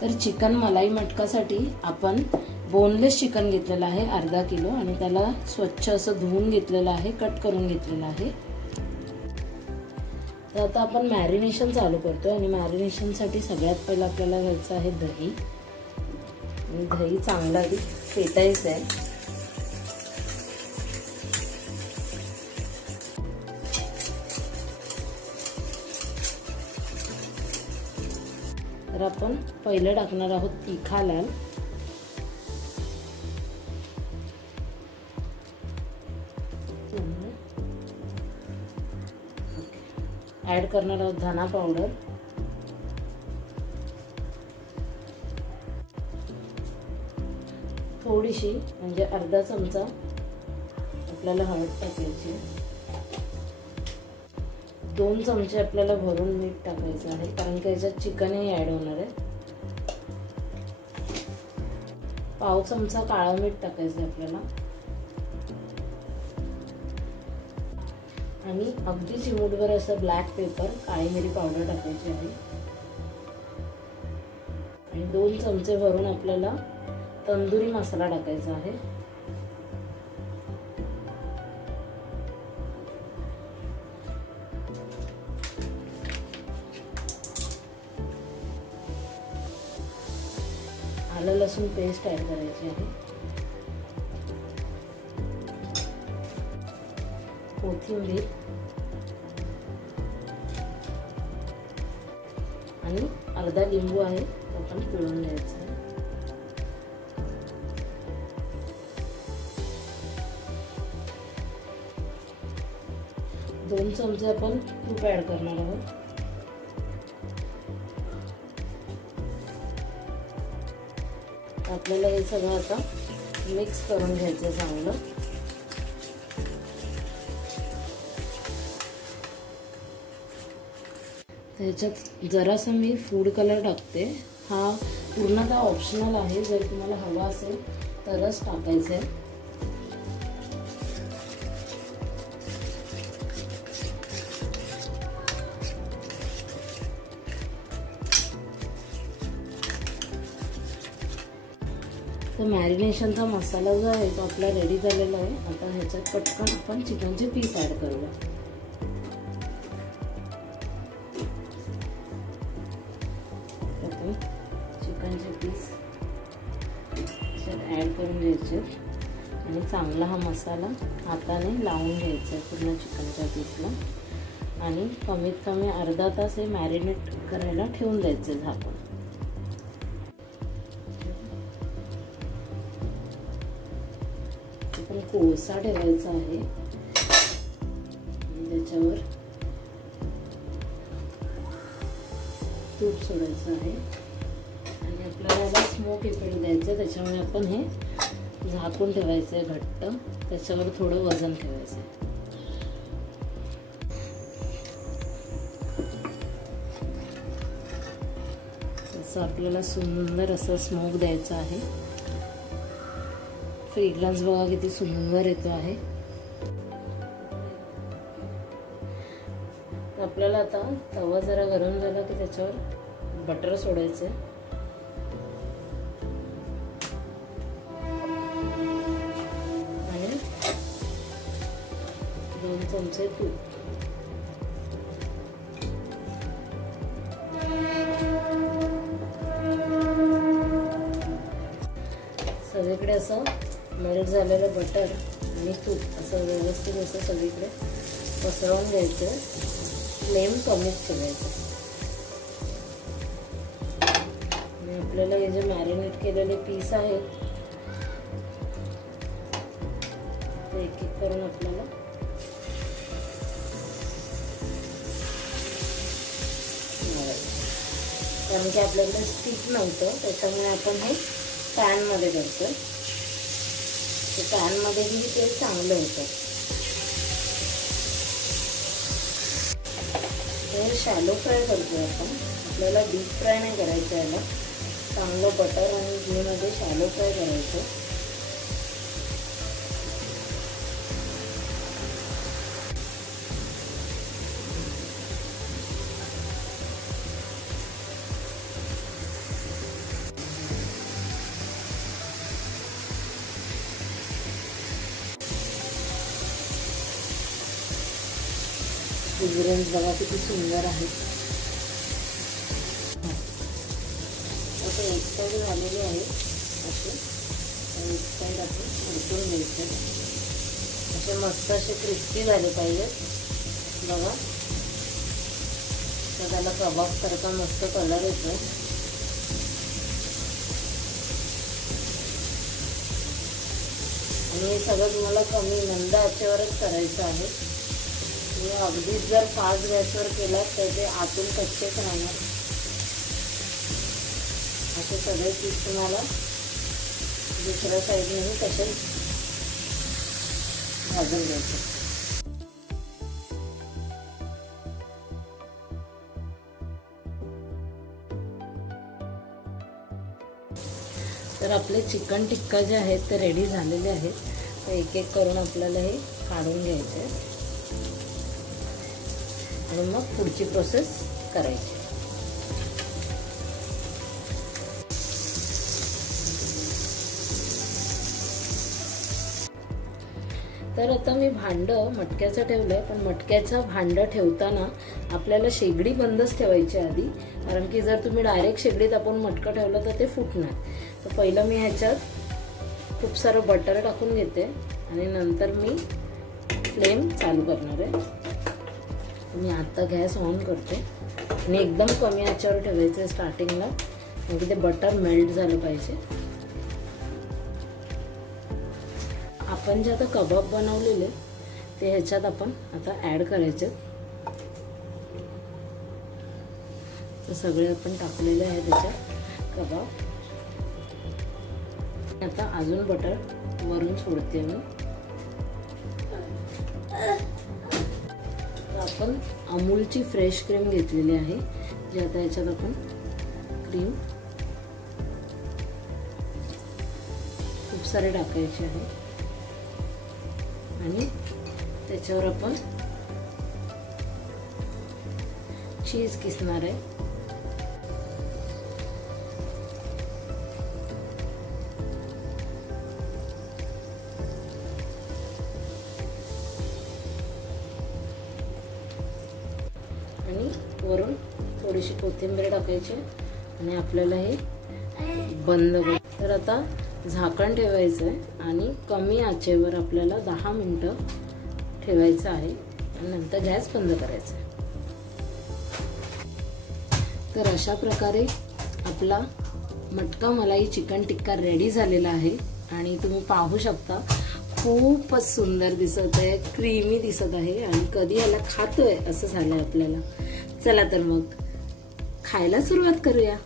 तर चिकन मलाई मटकासाठी आपण बोनलेस चिकन घेतलेलं आहे अर्धा किलो आणि त्याला स्वच्छ असं धुवून घेतलेलं आहे, कट करून घेतलेलं आहे। तर आता आपण मॅरिनेशन चालू करतोय आणि मॅरिनेशनसाठी सगळ्यात पहिला आपल्याला घ्यायचं आहे दही। आणि दही चांगलं आधी फेटायचं आहे। तर आपण पहिले टाकणार आहोत तिखा लाल, ऍड करणार आहोत धना पावडर, थोडीशी म्हणजे अर्धा चमचा आपल्याला हळद टाकायची, 2 चमचे आपल्याला भरून मीठ टाकायचं आहे कारण की याच्यात चिकनही ऍड होणार आहे। पाव चमचा काळा मीठ टाकायचं आपल्याला आणि अगदी चिमूटभर असं ब्लॅक पेपर काळी मिरी पावडर टाकायची आहे आणि 2 चमचे भरून आपल्याला तंदुरी मसाला टाकायचा आहे। आलं लसूण पेस्ट ऍड करायची आहे, कोथिंबीर आणि अर्धा लिंबू आहे आपण पिळून घ्यायचं आहे। 2 चमचे आपण तूप ऍड करणार आहोत। आपल्याला हे सगळं आता मिक्स करून घ्यायचं चांगलं। त्याच्यात जरासा मी फूड कलर टाकते, हा पूर्णतः ऑप्शनल आहे, जर तुम्हाला हवा असेल तरच टाकायचं आहे। तर मॅरिनेशनचा मसाला जो आहे तो आपला रेडी झालेला आहे। आता ह्याच्यात पटकन आपण चिकनचे पीस ऍड करूया। चिकनचे पीस ऍड करून घ्यायचे आणि चांगला हा मसाला हाताने लावून घ्यायचा पूर्ण चिकनच्या पीसला आणि कमीत कमी अर्धा तास हे मॅरिनेट करायला ठेवून द्यायचे झाकून। आपण कोळसा ठेवायचा आहे आणि त्याच्यावर तूप सोडायचं आहे आणि आपल्याला स्मोक इफेक्ट द्यायचं, त्याच्यामुळे आपण हे झाकून ठेवायचं आहे घट्ट, त्याच्यावर थोडं वजन ठेवायचं आहे। तसं आपल्याला सुंदर असं स्मोक द्यायचा आहे। फ्रेग्रन्स बघा किती सुंदर येतो आहे। आपल्याला आता तवा जरा गरम झाला की त्याच्यावर बटर सोडायचं आणि 2 चमचे तूप, सगळीकडे असं मेल्ट झालेलं बटर आणि तूप असं व्यवस्थित असं सगळीकडे पसरवून घ्यायचं। फ्लेम कमीच ठेवायचं आणि आपल्याला हे जे मॅरिनेट केलेले पीस आहेत ते एक एक करून आपल्याला कारण की आपल्याकडे स्टिक नव्हतं, त्याच्यामुळे आपण हे पॅन मध्ये करतोय। पॅन मध्येही ते चांगलं होतं। हे शॅलो फ्राय करतोय आपण, आपल्याला डीप फ्राय नाही करायचं याला, चांगलं बटर आणि घी मध्ये शॅलो फ्राय करायचं। फ्रेग्रन्स बघा किती सुंदर आहे. आता एक साईड झालेली आहे असे, एक साईड आपण परतून घ्यायचे. असे मस्त असे क्रिस्पी झाले पाहिजेत बघा. तर त्याला कबाब सारखा मस्त कलर येतो. आणि हे सगळं तुम्हाला कमी मंद आचेवरच करायचं आहे. तुम्ही अगदीच जर फास्ट गॅसवर केलात तर ते आतून कच्चेच राहणार. असे सगळे पीस तुम्हाला दुसऱ्या साईडनेही तसेच भाजून घ्यायचे. तर आपले चिकन टिक्का जे आहेत ते रेडी झालेले आहेत. तर एक एक करून आपल्याला हे काढून घ्यायचे आणि मग पुढची प्रोसेस करायची. तर आता मी भांडं मटक्याचं ठेवलंय, पण मटक्याचं भांडं ठेवताना आपल्याला शेगडी बंदच ठेवायची आधी, कारण की जर तुम्ही डायरेक्ट शेगडीत आपण मटकं ठेवलं तर ते फुटणार. तर पहिलं मी ह्याच्यात खूप सारं बटर टाकून घेते आणि नंतर मी फ्लेम चालू करणार आहे. मी आता गॅस ऑन करते आणि एकदम कमी आचेवर ठेवायचं स्टार्टिंगला, म्हणजे ते बटर मेल्ट झालं पाहिजे. आपण जे आता कबाब बनवलेले ते ह्याच्यात आपण आता ऍड करायचे. तर सगळे आपण टाकलेले आहे त्याच्यात कबाब. आता अजून बटर वरून सोडते मी. आपण अमूलची फ्रेश क्रीम घेतलेली आहे, जी आता याच्यात आपण क्रीम खूप सारे टाकायचे आहे आणि त्याच्यावर आपण चीज किसणार आहे. आणि वरून थोडीशी कोथिंबीर टाकायची आणि आपल्याला हे बंद करू. तर आता झाकण ठेवायचं आहे आणि कमी आचेवर आपल्याला 10 मिनिटं ठेवायचं आहे आणि नंतर गॅस बंद करायचा आहे. तर अशा प्रकारे आपला मटका मलाई चिकन टिक्का रेडी झालेला आहे आणि तुम्ही पाहू शकता खूपच सुंदर दिसत आहे, क्रीमी दिसत आहे आणि कधी याला खातोय असं झालंय आपल्याला. चला तर मग खायला सुरुवात करूया.